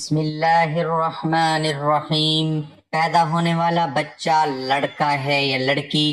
بسم اللہ الرحمن الرحیم۔ پیدا ہونے والا بچہ لڑکا ہے یا لڑکی،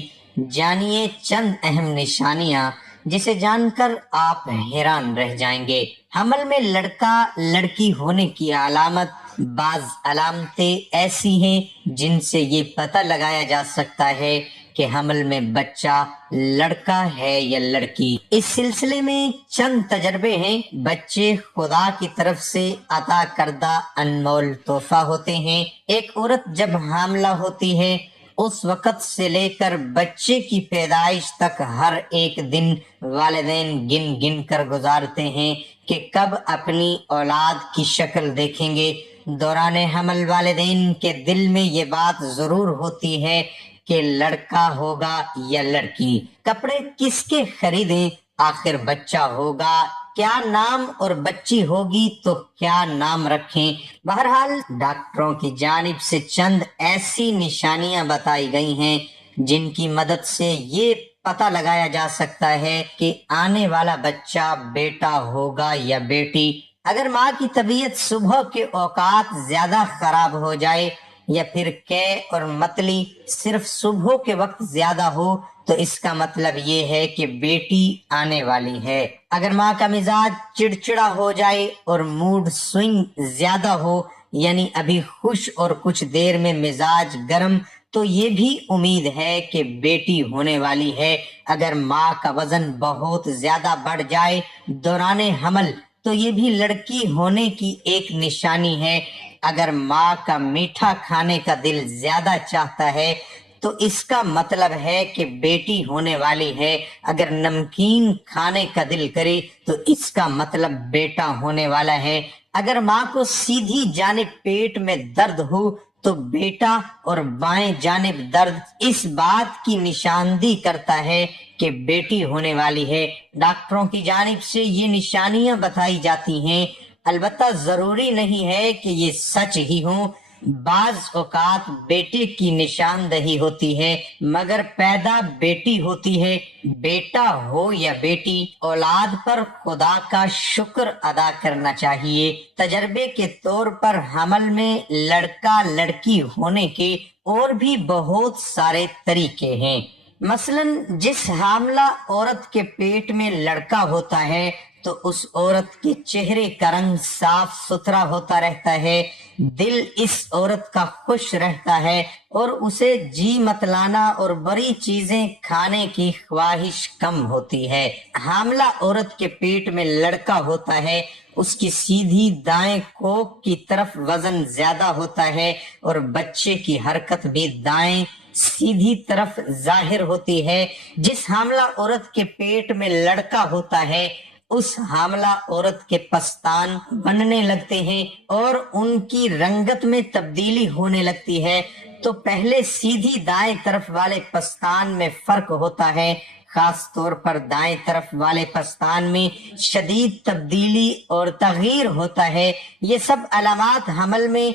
جانیے چند اہم نشانیاں جسے جان کر آپ حیران رہ جائیں گے۔ حمل میں لڑکا لڑکی ہونے کی علامت، بعض علامتیں ایسی ہیں جن سے یہ پتہ لگایا جا سکتا ہے کہ حمل میں بچہ لڑکا ہے یا لڑکی۔ اس سلسلے میں چند تجربے ہیں۔ بچے خدا کی طرف سے عطا کردہ انمول تحفہ ہوتے ہیں۔ ایک عورت جب حاملہ ہوتی ہے، اس وقت سے لے کر بچے کی پیدائش تک ہر ایک دن والدین گن گن کر گزارتے ہیں کہ کب اپنی اولاد کی شکل دیکھیں گے۔ دوران حمل والدین کے دل میں یہ بات ضرور ہوتی ہے کہ لڑکا ہوگا یا لڑکی۔ کپڑے کس کے خریدیں؟ آخر بچہ ہوگا کیا نام، اور بچی ہوگی تو کیا نام رکھیں؟ بہرحال ڈاکٹروں کی جانب سے چند ایسی نشانیاں بتائی گئی ہیں جن کی مدد سے یہ پتہ لگایا جا سکتا ہے کہ آنے والا بچہ بیٹا ہوگا یا بیٹی۔ اگر ماں کی طبیعت صبح کے اوقات زیادہ خراب ہو جائے یا پھر قے اور متلی صرف صبح کے وقت زیادہ ہو تو اس کا مطلب یہ ہے کہ بیٹی آنے والی ہے۔ اگر ماں کا مزاج چڑچڑا ہو جائے اور موڈ سوئنگ زیادہ ہو، یعنی ابھی خوش اور کچھ دیر میں مزاج گرم، تو یہ بھی امید ہے کہ بیٹی ہونے والی ہے۔ اگر ماں کا وزن بہت زیادہ بڑھ جائے دوران حمل تو یہ بھی لڑکی ہونے کی ایک نشانی ہے۔ اگر ماں کا میٹھا کھانے کا دل زیادہ چاہتا ہے تو اس کا مطلب ہے کہ بیٹی ہونے والی ہے۔ اگر نمکین کھانے کا دل کرے تو اس کا مطلب بیٹا ہونے والا ہے۔ اگر ماں کو سیدھی جانب پیٹ میں درد ہو تو بیٹا، اور بائیں جانب درد اس بات کی نشاندہی کرتا ہے کہ بیٹی ہونے والی ہے۔ ڈاکٹروں کی جانب سے یہ نشانیاں بتائی جاتی ہیں، البتہ ضروری نہیں ہے کہ یہ سچ ہی ہوں۔ بعض اوقات بیٹے کی نشاندہی ہوتی ہے مگر پیدا بیٹی ہوتی ہے۔ بیٹا ہو یا بیٹی، اولاد پر خدا کا شکر ادا کرنا چاہیے۔ تجربے کے طور پر حمل میں لڑکا لڑکی ہونے کے اور بھی بہت سارے طریقے ہیں۔ مثلاً جس حاملہ عورت کے پیٹ میں لڑکا ہوتا ہے تو اس عورت کے چہرے کا رنگ صاف ستھرا ہوتا رہتا ہے، دل اس عورت کا خوش رہتا ہے اور اسے جی متلانا اور بڑی چیزیں کھانے کی خواہش کم ہوتی ہے۔ حاملہ عورت کے پیٹ میں لڑکا ہوتا ہے، اس کی سیدھی دائیں کوکھ کی طرف وزن زیادہ ہوتا ہے اور بچے کی حرکت بھی دائیں سیدھی طرف ظاہر ہوتی ہے۔ جس حاملہ عورت کے پیٹ میں لڑکا ہوتا ہے اس حاملہ عورت کے پستان بننے لگتے ہیں اور ان کی رنگت میں تبدیلی ہونے لگتی ہے، تو پہلے سیدھی دائیں طرف والے پستان میں فرق ہوتا ہے، خاص طور پر دائیں طرف والے پستان میں شدید تبدیلی اور تغییر ہوتا ہے۔ یہ سب علامات حمل میں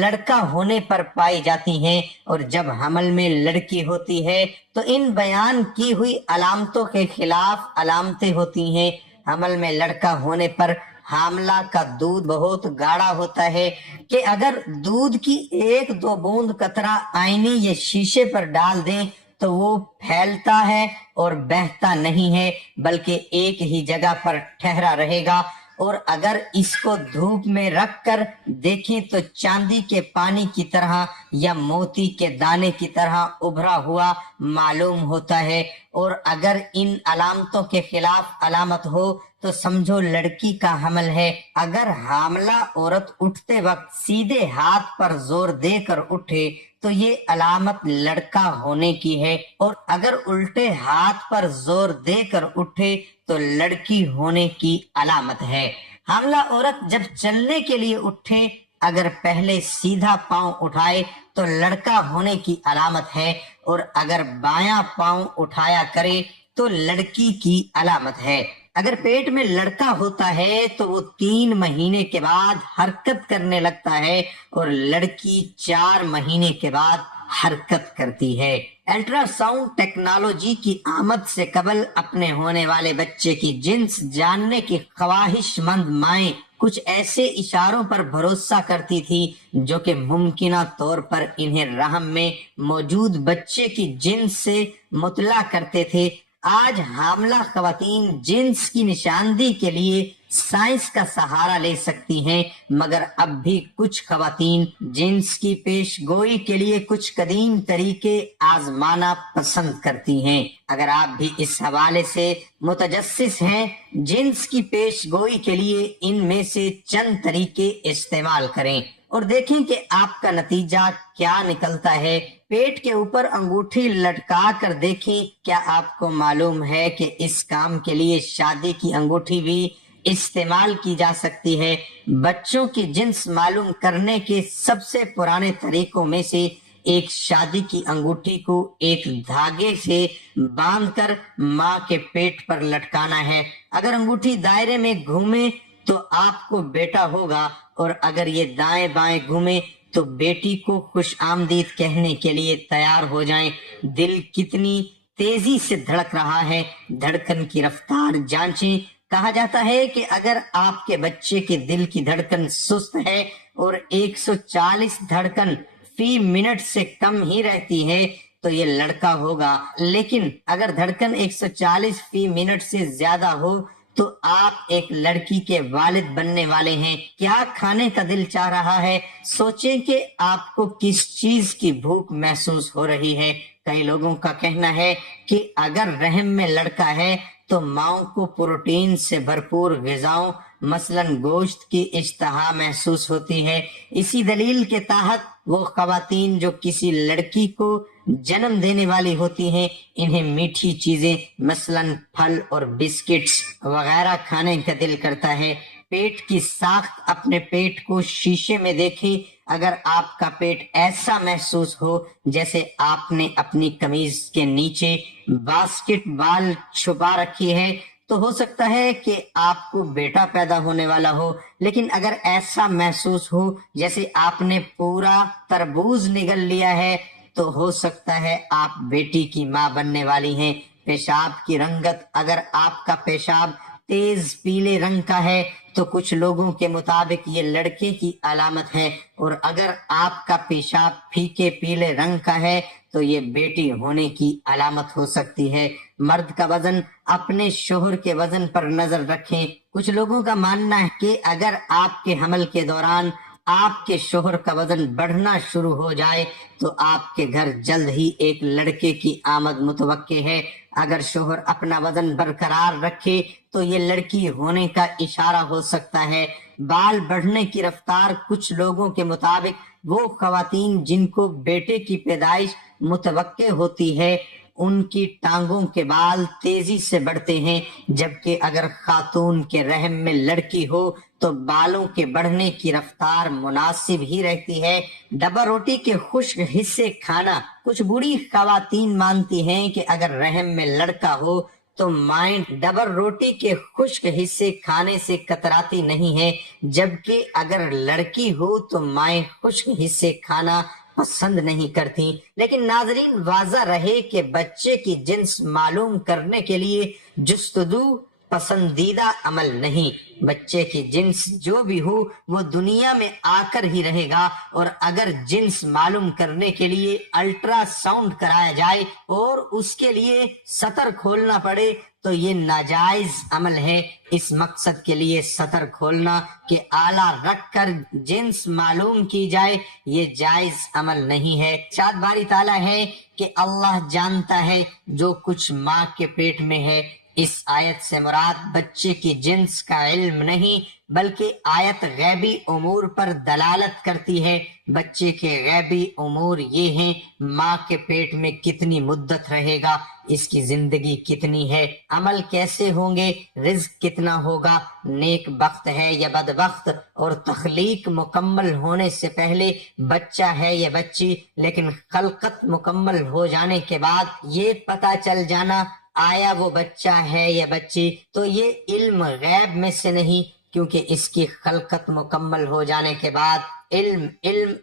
لڑکا ہونے پر پائی جاتی ہیں، اور جب حمل میں لڑکی ہوتی ہے تو ان بیان کی ہوئی علامتوں کے خلاف علامتیں ہوتی ہیں۔ حمل میں لڑکا ہونے پر حاملہ کا دودھ بہت گاڑھا ہوتا ہے کہ اگر دودھ کی ایک دو بوند قطرہ آئینے یا شیشے پر ڈال دیں تو وہ پھیلتا ہے اور بہتا نہیں ہے بلکہ ایک ہی جگہ پر ٹھہرا رہے گا، اور اگر اس کو دھوپ میں رکھ کر دیکھیں تو چاندی کے پانی کی طرح یا موتی کے دانے کی طرح ابھرا ہوا معلوم ہوتا ہے۔ اور اگر ان علامتوں کے خلاف علامت ہو تو سمجھو لڑکی کا حمل ہے۔ اگر حاملہ عورت اٹھتے وقت سیدھے ہاتھ پر زور دے کر اٹھے تو یہ علامت لڑکا ہونے کی ہے، اور اگر الٹے ہاتھ پر زور دے کر اٹھے تو لڑکی ہونے کی علامت ہے۔ حاملہ عورت جب چلنے کے لیے اٹھے اگر پہلے سیدھا پاؤں اٹھائے تو لڑکا ہونے کی علامت ہے، اور اگر بایاں پاؤں اٹھایا کرے تو لڑکی کی علامت ہے۔ اگر پیٹ میں لڑکا ہوتا ہے تو وہ 3 مہینے کے بعد حرکت کرنے لگتا ہے اور لڑکی 4 مہینے کے بعد حرکت کرتی ہے۔ الٹرا ساؤنڈ ٹیکنالوجی کی آمد سے قبل اپنے ہونے والے بچے کی جنس جاننے کی خواہش مند مائیں کچھ ایسے اشاروں پر بھروسہ کرتی تھی جو کہ ممکنہ طور پر انہیں رحم میں موجود بچے کی جنس سے مطلع کرتے تھے۔ آج حاملہ خواتین جنس کی نشاندہی کے لیے سائنس کا سہارا لے سکتی ہیں، مگر اب بھی کچھ خواتین جنس کی پیش گوئی کے لیے کچھ قدیم طریقے آزمانا پسند کرتی ہیں۔ اگر آپ بھی اس حوالے سے متجسس ہیں، جنس کی پیش گوئی کے لیے ان میں سے چند طریقے استعمال کریں اور دیکھیں کہ آپ کا نتیجہ کیا نکلتا ہے۔ پیٹ کے اوپر انگوٹھی لٹکا کر دیکھیں، کیا آپ کو معلوم ہے کہ اس کام کے لیے شادی کی انگوٹھی بھی استعمال کی جا سکتی ہے۔ بچوں کی جنس معلوم کرنے کے سب سے پرانے طریقوں میں سے ایک شادی کی انگوٹھی کو ایک دھاگے سے باندھ کر ماں کے پیٹ پر لٹکانا ہے۔ اگر انگوٹھی دائرے میں گھومے تو آپ کو بیٹا ہوگا، اور اگر یہ دائیں بائیں گھومے تو بیٹی کو خوش آمدید کہنے کے لیے تیار ہو جائیں۔ دل کتنی تیزی سے دھڑک رہا ہے، دھڑکن کی رفتار جانچیں۔ کہا جاتا ہے کہ اگر آپ کے بچے کے دل کی دھڑکن سست ہے اور 140 دھڑکن فی منٹ سے کم ہی رہتی ہے تو یہ لڑکا ہوگا، لیکن اگر دھڑکن 140 فی منٹ سے زیادہ ہو تو آپ ایک لڑکی کے والد بننے والے ہیں۔ کیا کھانے کا دل چاہ رہا ہے؟ سوچیں کہ آپ کو کس چیز کی بھوک محسوس ہو رہی ہے۔ کئی لوگوں کا کہنا ہے کہ اگر رحم میں لڑکا ہے تو ماؤں کو پروٹین سے بھرپور غذاؤں مثلاً گوشت کی اشتہا محسوس ہوتی ہے۔ اسی دلیل کے تحت وہ خواتین جو کسی لڑکی کو جنم دینے والی ہوتی ہیں، انہیں میٹھی چیزیں مثلاً پھل اور بسکٹس وغیرہ کھانے کا دل کرتا ہے۔ پیٹ کی ساخت، اپنے پیٹ کو شیشے میں دیکھیں۔ اگر آپ کا پیٹ ایسا محسوس ہو جیسے آپ نے اپنی قمیض کے نیچے باسکٹ بال چھپا رکھی ہے تو ہو سکتا ہے کہ آپ کو بیٹا پیدا ہونے والا ہو، لیکن اگر ایسا محسوس ہو جیسے آپ نے پورا تربوز نگل لیا ہے تو ہو سکتا ہے آپ بیٹی کی ماں بننے والی ہیں۔ پیشاب کی رنگت، اگر آپ کا پیشاب تیز پیلے رنگ کا ہے تو کچھ لوگوں کے مطابق یہ لڑکے کی علامت ہے، اور اگر آپ کا پیشاب پھیکے پیلے رنگ کا ہے تو یہ بیٹی ہونے کی علامت ہو سکتی ہے۔ مرد کا وزن، اپنے شوہر کے وزن پر نظر رکھیں۔ کچھ لوگوں کا ماننا ہے کہ اگر آپ کے حمل کے دوران آپ کے شوہر کا وزن بڑھنا شروع ہو جائے تو آپ کے گھر جلد ہی ایک لڑکے کی آمد متوقع ہے۔ اگر شوہر اپنا وزن برقرار رکھے تو یہ لڑکی ہونے کا اشارہ ہو سکتا ہے۔ بال بڑھنے کی رفتار، کچھ لوگوں کے مطابق وہ خواتین جن کو بیٹے کی پیدائش متوقع ہوتی ہے ان کی ٹانگوں کے بال تیزی سے بڑھتے ہیں، جبکہ اگر خاتون کے رحم میں لڑکی ہو تو بالوں کے بڑھنے کی رفتار مناسب ہی رہتی ہے۔ ڈبہ روٹی کے خشک حصے کھانا، کچھ بوڑھی خواتین مانتی ہیں کہ اگر رحم میں لڑکا ہو تو مائیں ڈبر روٹی کے خشک حصے کھانے سے کتراتی نہیں ہیں، جبکہ اگر لڑکی ہو تو مائیں خشک حصے کھانا پسند نہیں کرتی۔ لیکن ناظرین، واضح رہے کہ بچے کی جنس معلوم کرنے کے لیے جستجو پسندیدہ عمل نہیں۔ بچے کی جنس جو بھی ہو وہ دنیا میں آ کر ہی رہے گا، اور اگر جنس معلوم کرنے کے لیے الٹرا ساؤنڈ کرایا جائے اور اس کے لیے سطر کھولنا پڑے تو یہ ناجائز عمل ہے۔ اس مقصد کے لیے سطر کھولنا کہ آلہ رکھ کر جنس معلوم کی جائے، یہ جائز عمل نہیں ہے۔ ارشاد باری تعالیٰ ہے کہ اللہ جانتا ہے جو کچھ ماں کے پیٹ میں ہے۔ اس آیت سے مراد بچے کی جنس کا علم نہیں، بلکہ آیت غیبی امور پر دلالت کرتی ہے۔ بچے کے غیبی امور یہ ہیں: ماں کے پیٹ میں کتنی مدت رہے گا، اس کی زندگی کتنی ہے، عمل کیسے ہوں گے، رزق کتنا ہوگا، نیک بخت ہے یا بدبخت، اور تخلیق مکمل ہونے سے پہلے بچہ ہے یا بچی، لیکن خلقت مکمل ہو جانے کے بعد یہ پتہ چل جانا آیا وہ بچہ ہے یا بچی، تو یہ علم غیب میں سے نہیں، کیونکہ اس کی خلقت مکمل ہو جانے کے بعد علم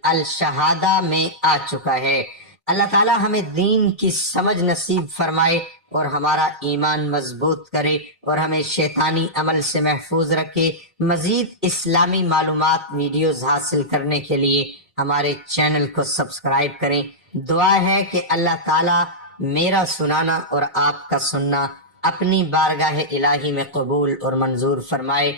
الشہادہ میں آ چکا ہے۔ اللہ تعالی ہمیں دین کی سمجھ نصیب فرمائے۔ اور ہمارا ایمان مضبوط کرے اور ہمیں شیطانی عمل سے محفوظ رکھے۔ مزید اسلامی معلومات ویڈیوز حاصل کرنے کے لیے ہمارے چینل کو سبسکرائب کریں۔ دعا ہے کہ اللہ تعالیٰ میرا سنانا اور آپ کا سننا اپنی بارگاہ الہی میں قبول اور منظور فرمائے۔